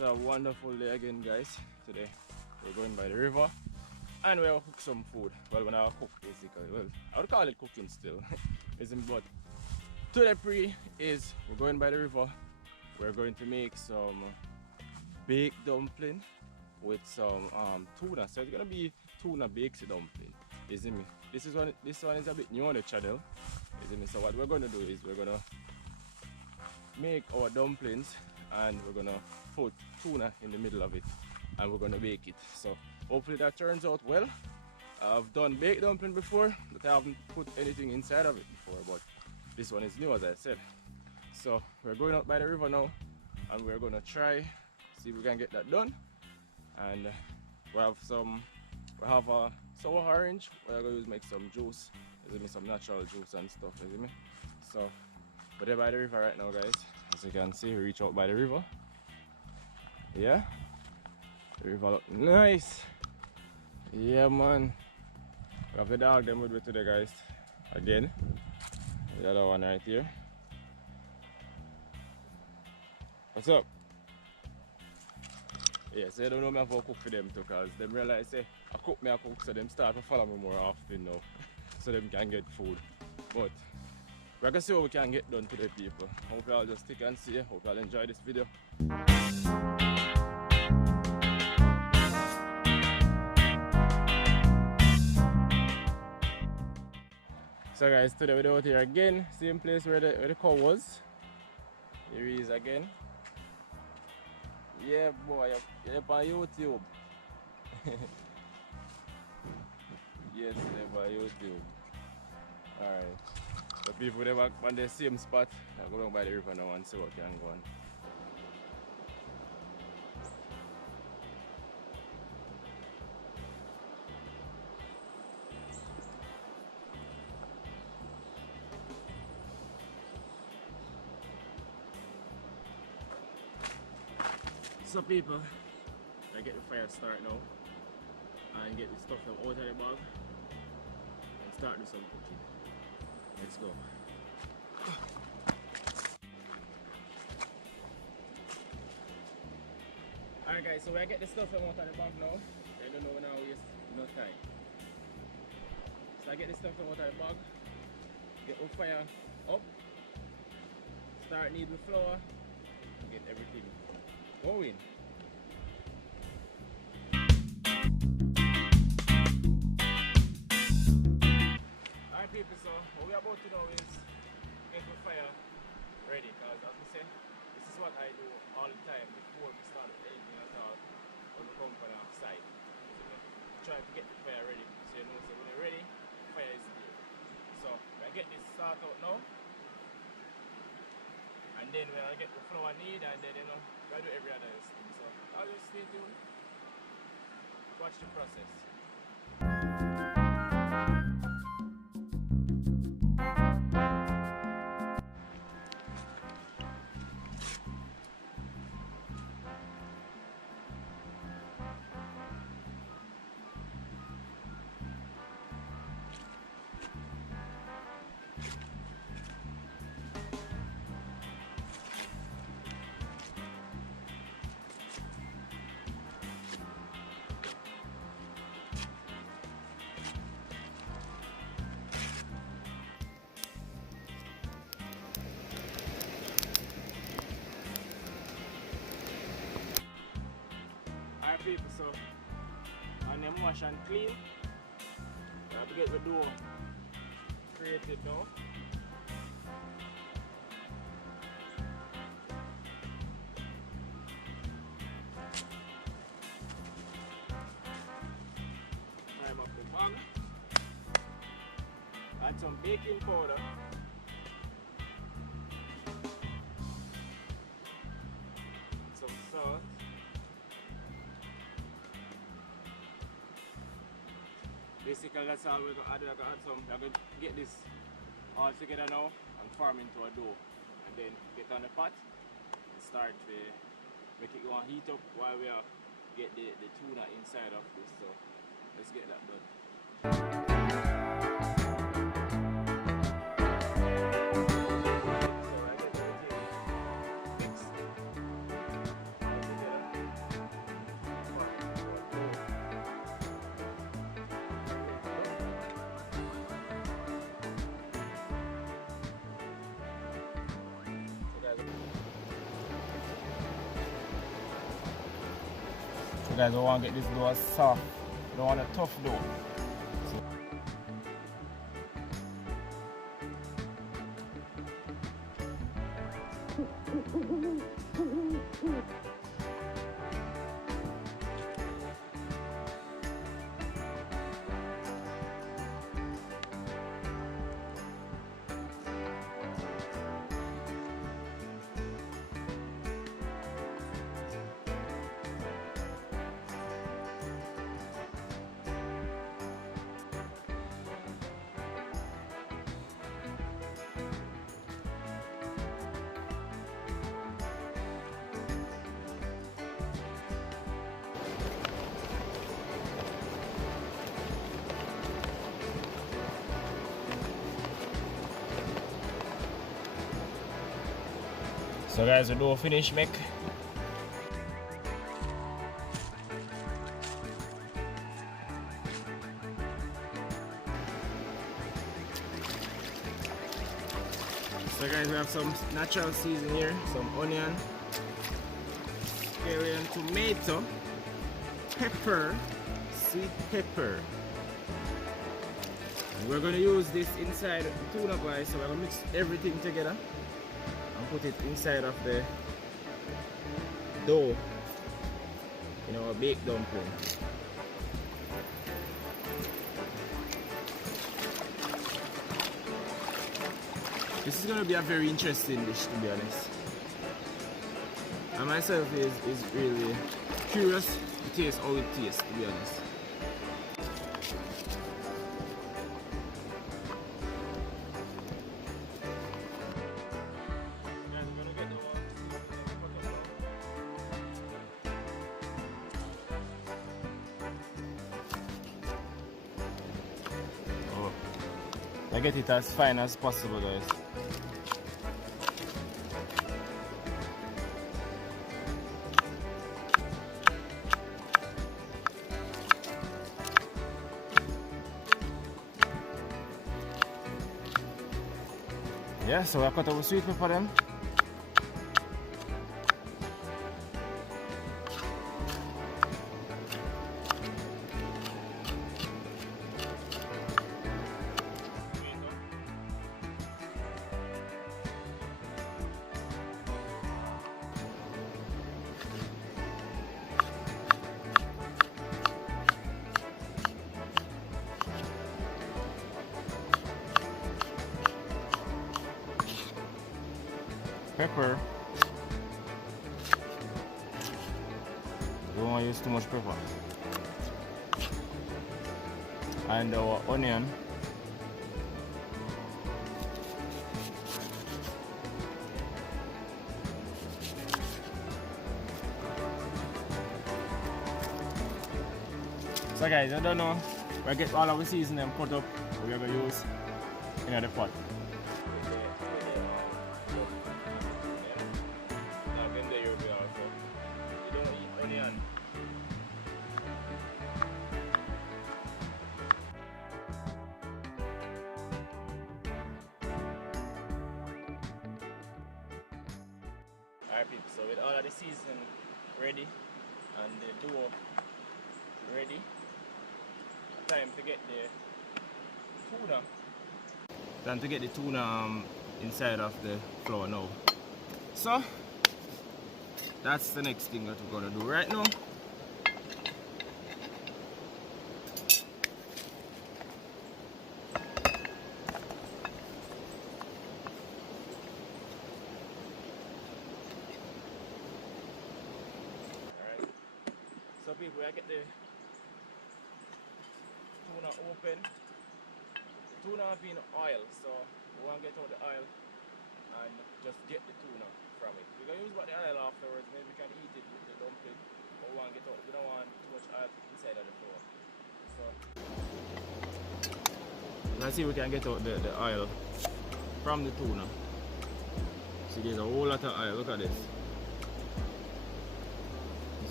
It's a wonderful day again, guys. Today we're going by the river and we'll cook some food. Well, when I cook basically, well, I would call it cooking still, isn't? But today is we're going by the river. We're going to make some baked dumpling with some tuna. So it's gonna be tuna baked dumpling. Isn't me? This one is a bit new on the channel. Isn't me? So what we're gonna do is we're gonna make our dumplings and we're gonna put tuna in the middle of it and we're gonna bake it. So hopefully that turns out well. I've done baked dumpling before, but I haven't put anything inside of it before, but this one is new, as I said. So we're going out by the river now and we're gonna try see if we can get that done. And we have a sour orange. We're gonna use make some juice, some natural juice and stuff, isn't it? So we're there by the river right now, guys. As you can see, we reach out by the river. Yeah, the river look nice. Yeah, man. We have the dog them with me today, guys. Again, the other one right here. What's up? Yeah, so they don't know me have to cook for them too, because they realize say I cook, so them start to follow me more often now. So them can get food. But we're gonna see what we can get done today, people. Hope y'all just stick and see. Hope y'all enjoy this video. So guys, today we're out here again, same place where the cow was. Here he is again. Yeah, boy, you're up on YouTube. Yes, they're on YouTube. Alright. So people they back on the same spot. I go down by the river now and see what can go on. So people, I get the fire start now and get the stuff out of the bag and start do some cooking. Let's go. Alright guys, so I get the stuff out of the bag now. I don't know when I waste no time. So I get the stuff out of the bag, get the fire up, start kneading flour, get everything going. Alright people, so what we're about to do is get the fire ready, because as we say, this is what I do all the time before we start anything at all on the company site. Try to get the fire ready, so you know, so when you're ready, the fire is there. So I get this start out now, and then when I get the flour need, and then you know, I do every other thing. So I'll just stay tuned, watch the process. Alright people, so and then wash and clean. You have to get the dough created now. Prime up the bag. Add some baking powder. Some salt. Basically that's all we're going to add. We're going to get this all together now and form into a dough. And then get on the pot and start to make it go and heat up while we get the tuna inside of this. So let's get that done. So I get everything mixed all together. guys, I want to get this dough as soft. I don't want a tough dough. So guys, we do finish make. So guys, we have some natural seasoning here, some onion, scallion, tomato, pepper, sweet pepper. We're going to use this inside the tuna guys, so we're going to mix everything together and put it inside of the dough in our baked dumpling. This is going to be a very interesting dish, to be honest. I myself is really curious to taste how it tastes, to be honest. I get it as fine as possible, guys. Yeah, so I cut our sweet pepper them. Pepper. Don't want to use too much pepper. And our onion. So guys, I don't know. We get all our seasoning cut up. We're gonna use in the pot. Alright people, so with all of the seasoning ready and the dough ready, time to get the tuna. Time to get the tuna inside of the flour now. So that's the next thing that we're gonna do right now. So people, I get the tuna open. The tuna have been oil, so we want to get out the oil and just get the tuna from it. We can use about the oil afterwards, maybe we can eat it with the dumpling, but we want to get out, we don't want too much oil inside of the flour. So let's see if we can get out the oil from the tuna. See, there's a whole lot of oil, look at this.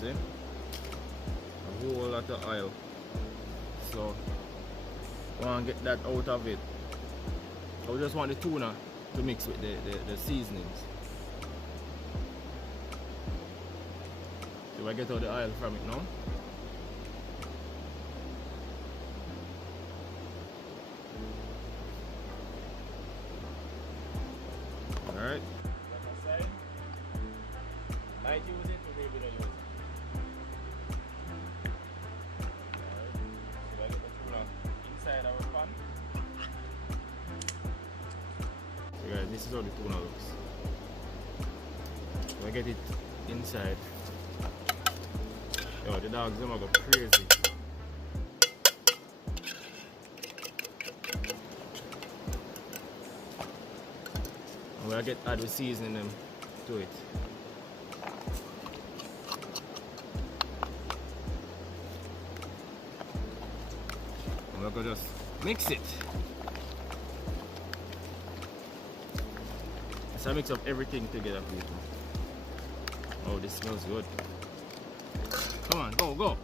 You see? Whole lot of oil, so I want to get that out of it. I just want the tuna to mix with the seasonings. So I get all the oil from it now. And this is how the tuna looks. So I get it inside. Yo, the dogs them are go crazy. And I get add the seasoning them to it. And we're gonna just mix it. So I mix up everything together, people. Oh, this smells good. Come on, go, go.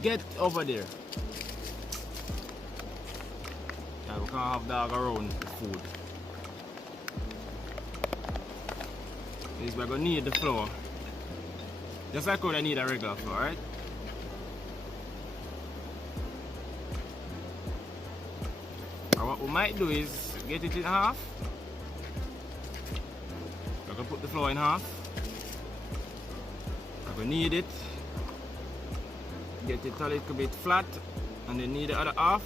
Get over there. Yeah, we can't have dog around the food. Is we're gonna need the flour. Just like how I need a regular flour, right? And what we might do is get it in half. We're gonna put the flour in half. We're gonna knead it. Get it a little bit flat, and then knead the other half.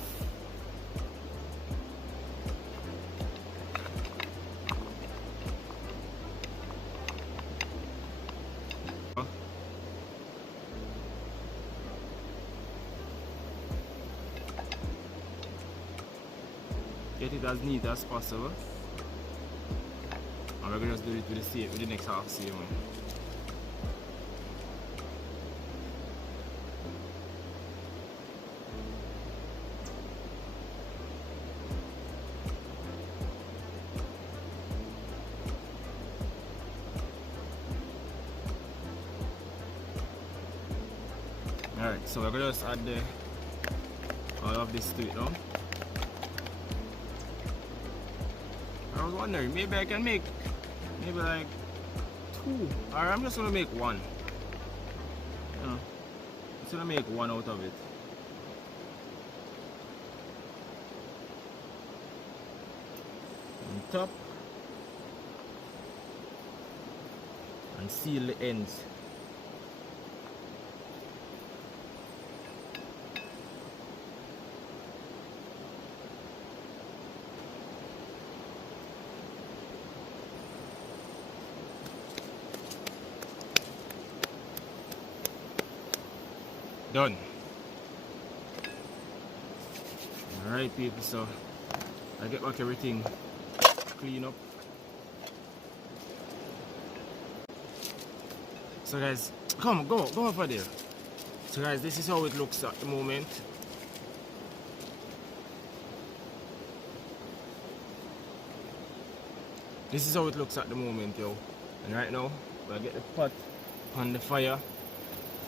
Get it as neat as possible. And we're gonna just do it with the next half same way. Alright, so we're gonna just add all of this to it now. I was wondering, maybe I can make maybe like 2, or I'm just gonna make 1. You know, I'm just gonna make 1 out of it. On top, and seal the ends. Done. Alright people, so I get back everything clean up. So guys, come go over there. So guys, this is how it looks at the moment. This is how it looks at the moment, yo. And right now, we'll get the pot on the fire,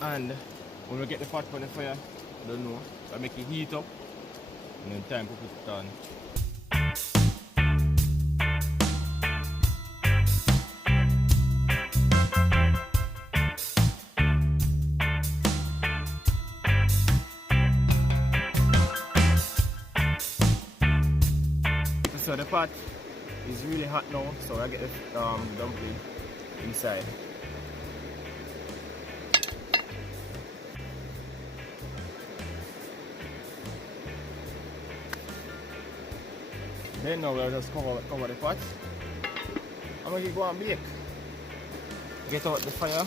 and when we get the pot on the fire, I don't know, I make it heat up, and then time to put it on. So the pot is really hot now, so I get the dumpling inside. Then now we'll just cover the pot. I'm going to go and bake. Get out the fire.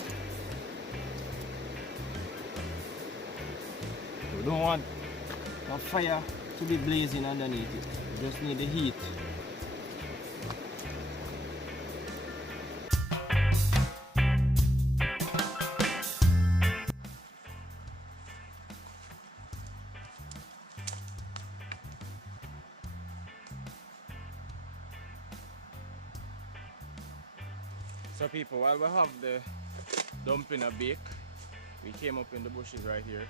We don't want the fire to be blazing underneath it. We just need the heat. So people, while we have the dumpling a bake, we came up in the bushes right here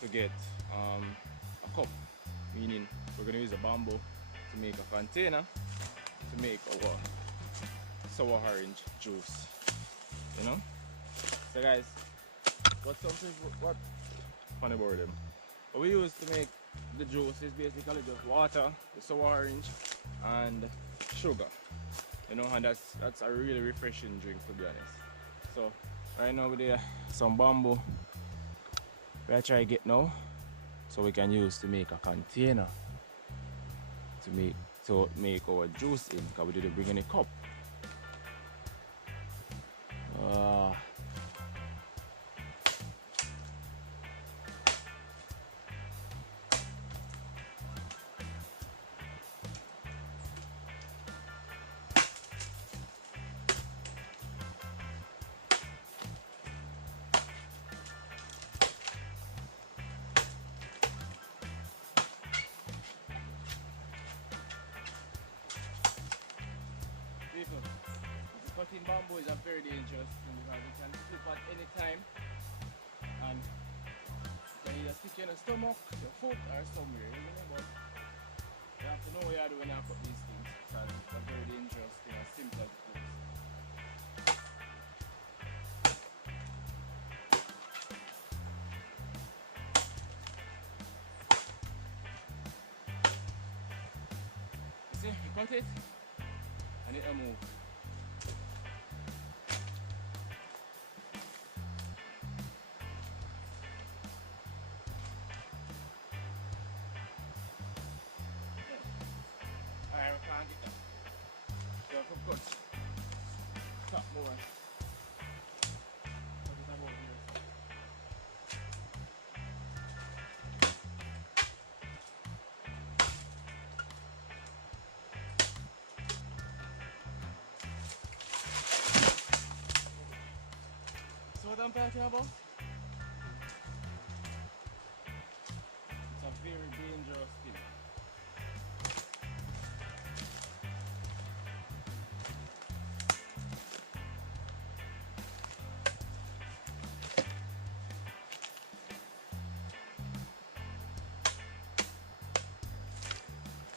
to get a cup, meaning we're going to use a bamboo to make a container to make our sour orange juice, you know. So guys, what funny about them, what we use to make the juice is basically just water, the sour orange, and sugar. You know, and that's a really refreshing drink, to be honest. So right now we have some bamboo we are trying to get now, so we can use to make a container make our juice in, because we didn't bring any cup. Ah. People, cutting bamboo is a very dangerous thing because it can slip at any time and you can either stick in your stomach, your foot, or somewhere, isn't it? But you have to know what you're doing when you cut these things because it's a very dangerous thing, as simple as it is. You see, you cut it and it'll move. Alright, we can't get that. You have to cut. Stop more. Cut it about here. So what I'm talking about? It's a very dangerous thing.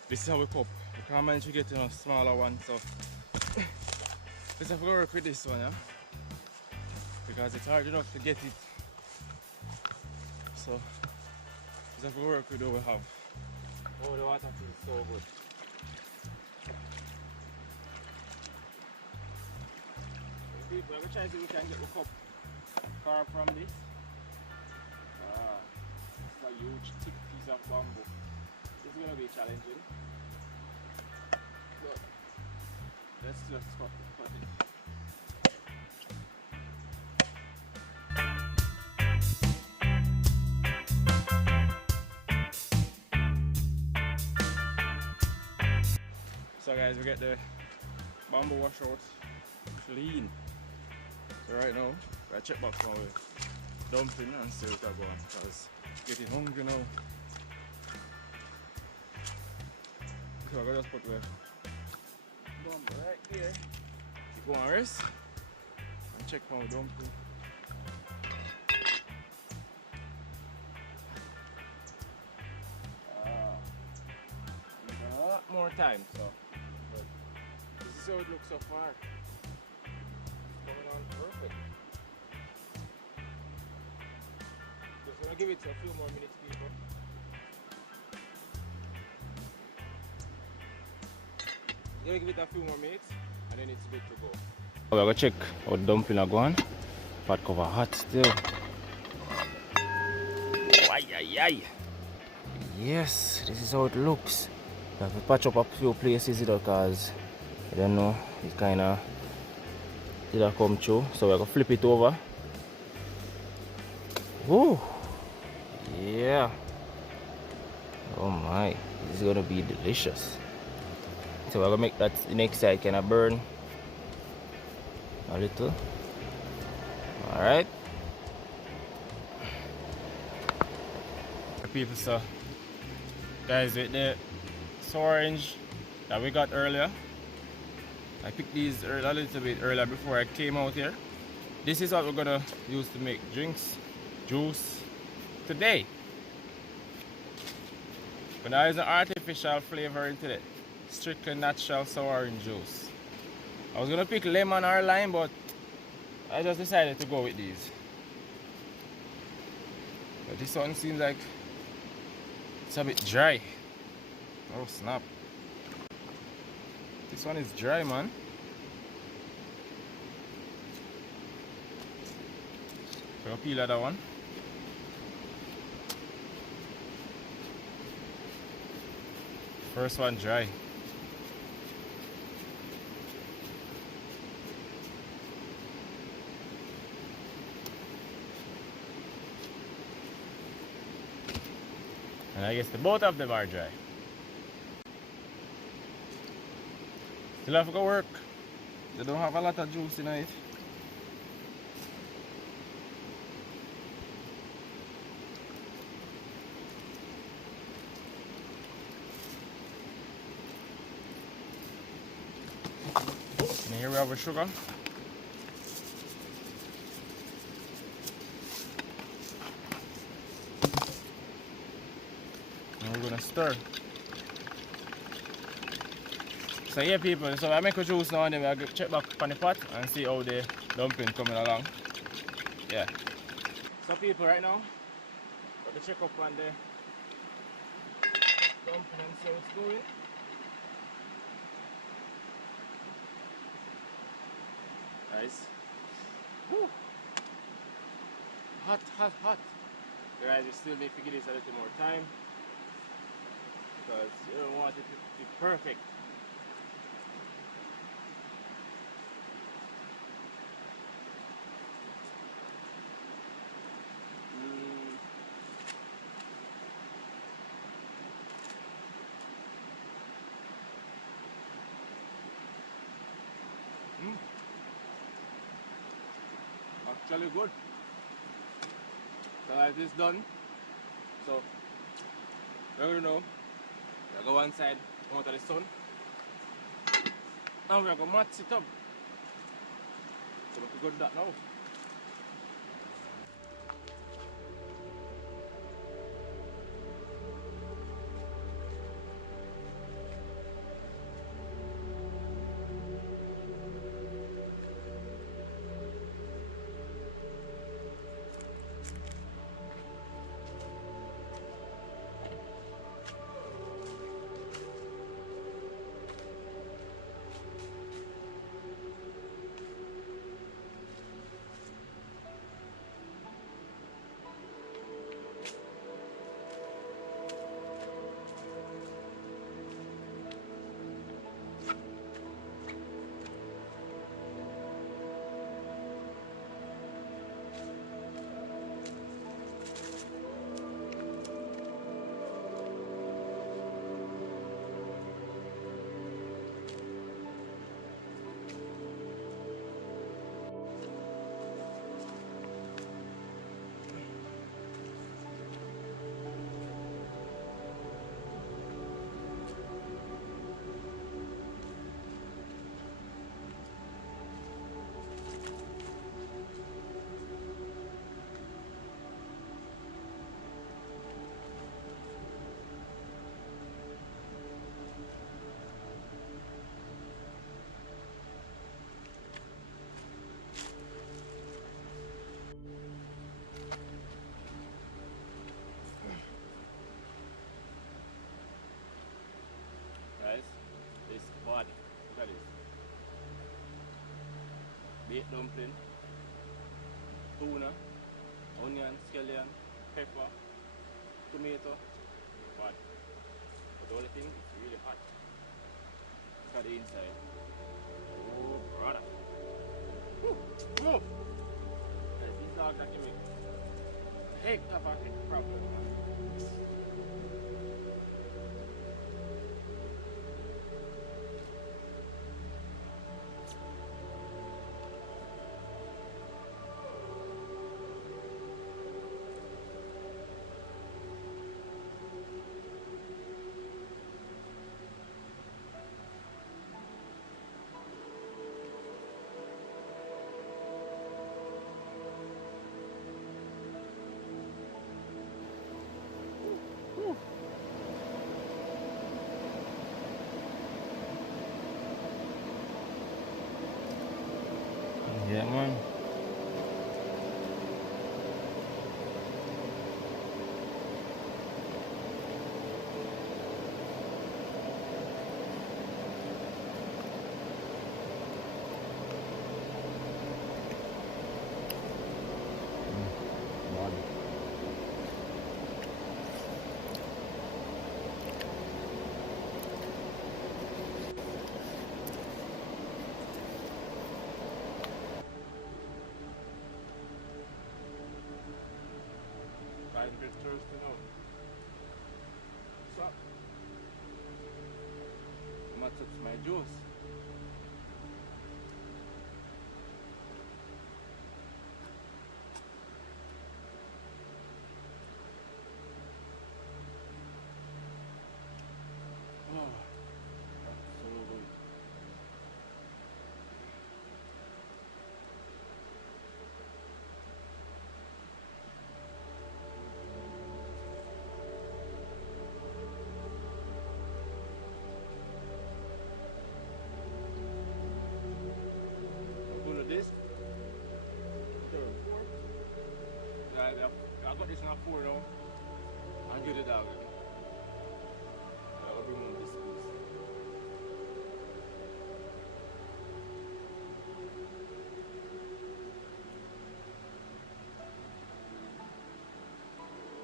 This is how we cup. We can't manage to get a smaller one, so let's have to work with this one, yeah? Because it's hard enough to get it. So let's have to work with what we have. Oh, the water feels so good. People, we try to see if we can get the cup carved from this. It's a huge thick piece of bamboo. This is going to be challenging. But let's just cut it. So guys, we get the bamboo washout clean. So right now, I check back for our dumpling and see what I go on, because getting hungry now. So I'm gonna just put the bamboo right there. Keep on rest and check for our dumpling. We got a lot more time, so but this is how it looks so far. It's coming on perfect. Just gonna give it a few more minutes, people. Gonna give it a few more minutes and then it's good to go. We're gonna check how the dumpling are going. Pot cover hot still. Ay, ay, ay. Yes, this is how it looks. I have to patch up a few places because I don't know, it kinda didn't come through. So we're gonna flip it over. Woo! Yeah. Oh my, this is gonna be delicious. So we're gonna make that the next side kinda burn a little. Alright. People, so guys, with the orange that we got earlier, I picked these a little bit earlier before I came out here. This is what we're gonna use to make drinks, juice today. But there is an artificial flavor into it. Strictly natural sour orange juice. I was gonna pick lemon or lime, but I just decided to go with these. But this one seems like it's a bit dry. Oh snap. This one is dry, man. So I'll peel that one. First one dry. And I guess the both of them are dry. Still have to go work. They don't have a lot of juice in it. And here we have our sugar. And we're gonna stir. So yeah people, so I make a juice now and then I check back on the pot and see how the dumpling coming along. Yeah. So people, right now, got to check up on the dumpling and see how it's going. Nice. Woo. Hot, hot, hot. Guys, you still need to give this a little more time because you don't want it to be perfect. Actually good. So as this done, so you already know, we go one side, come out of the sun, and we are going to match it up. So we can do that now. Guys, this body, look at this. Baked dumpling, tuna, onion, scallion, pepper, tomato, body. But the only thing is really hot. Look at the inside. Oh brother. Woo. Move! Guys, these dogs are giving heck of a problem, man. thirsty now. So, I'm gonna touch my juice. Oh, that's so good. I'm gonna do this. Third, fourth. Yeah, I got this in a 4 now. And get the dog. I'll bring on this piece.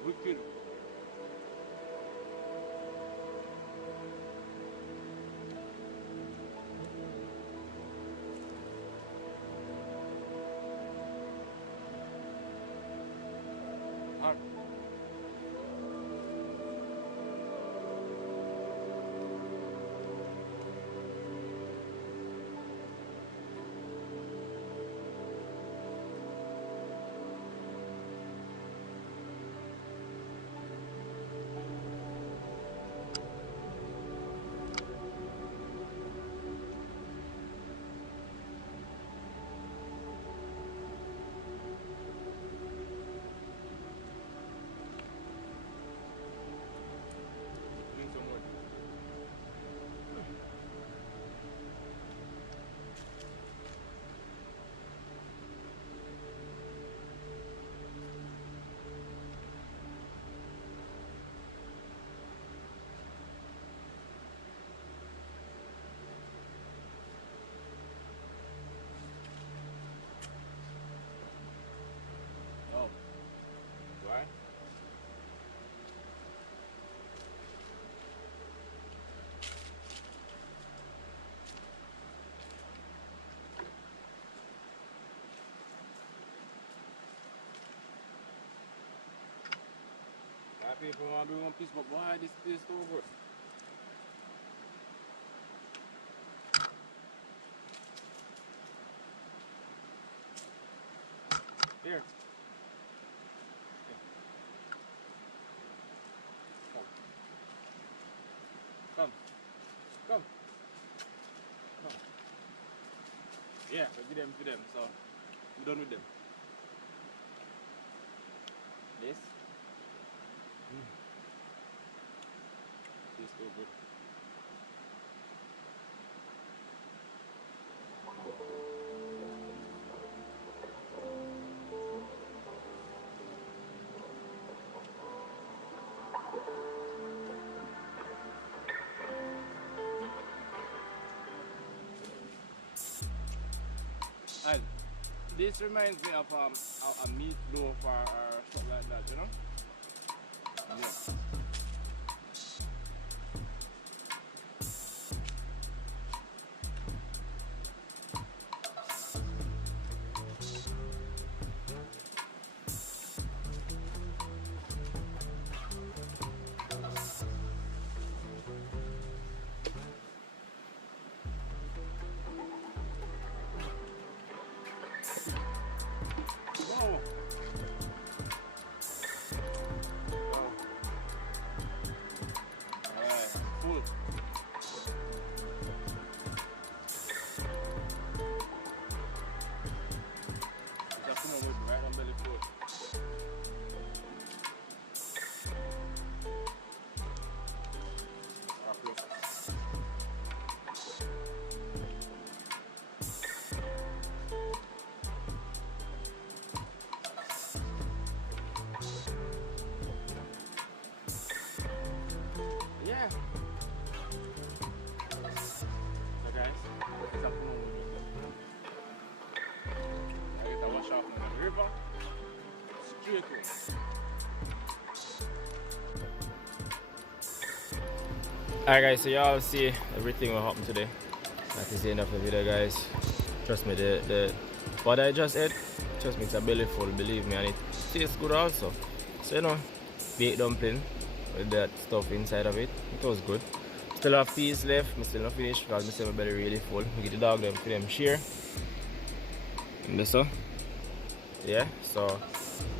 Wicked. Hot. Drink some more. Oh. Why? People want to do one piece, but why this taste so good? Here. Come. Come. Come. Come. Yeah, so give them to them. So we're done with them. This. Tastes so good. And this reminds me of a meatloaf or something like that, you know? Yeah. Whoa. Alright, full. Just come on with me, right on belly full. Yeah. So guys, it's a full. I get a wash off in the river. Straight home. Alright guys, so y'all see everything will happen today. That is the end of the video guys. Trust me, the what I just ate, trust me, it's a belly full, believe me, and it tastes good also. So you know, baked dumpling with that stuff inside of it. It was good. Still have peas left. I still not finished because I say my belly really full. We get the dog them for them share. And this so. Yeah, so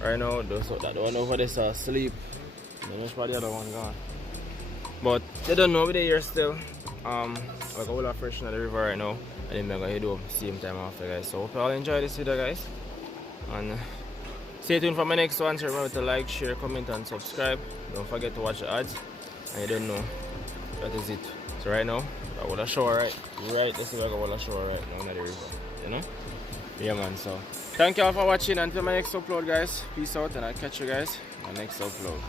right now that one over there is asleep. Then there's probably the other one gone. But they don't know we're here still. Like all are fresh in the river right now. And then I'm gonna head home same time after, guys. So hope you all enjoy this video, guys. And stay tuned for my next one. So remember to like, share, comment and subscribe. Don't forget to watch the ads. And you don't know, that is it. So right now, I want to shower right this is like I want to shower right now in the river. You know? Yeah man, so thank you all for watching. Until my next upload, guys. Peace out and I'll catch you guys in my next upload.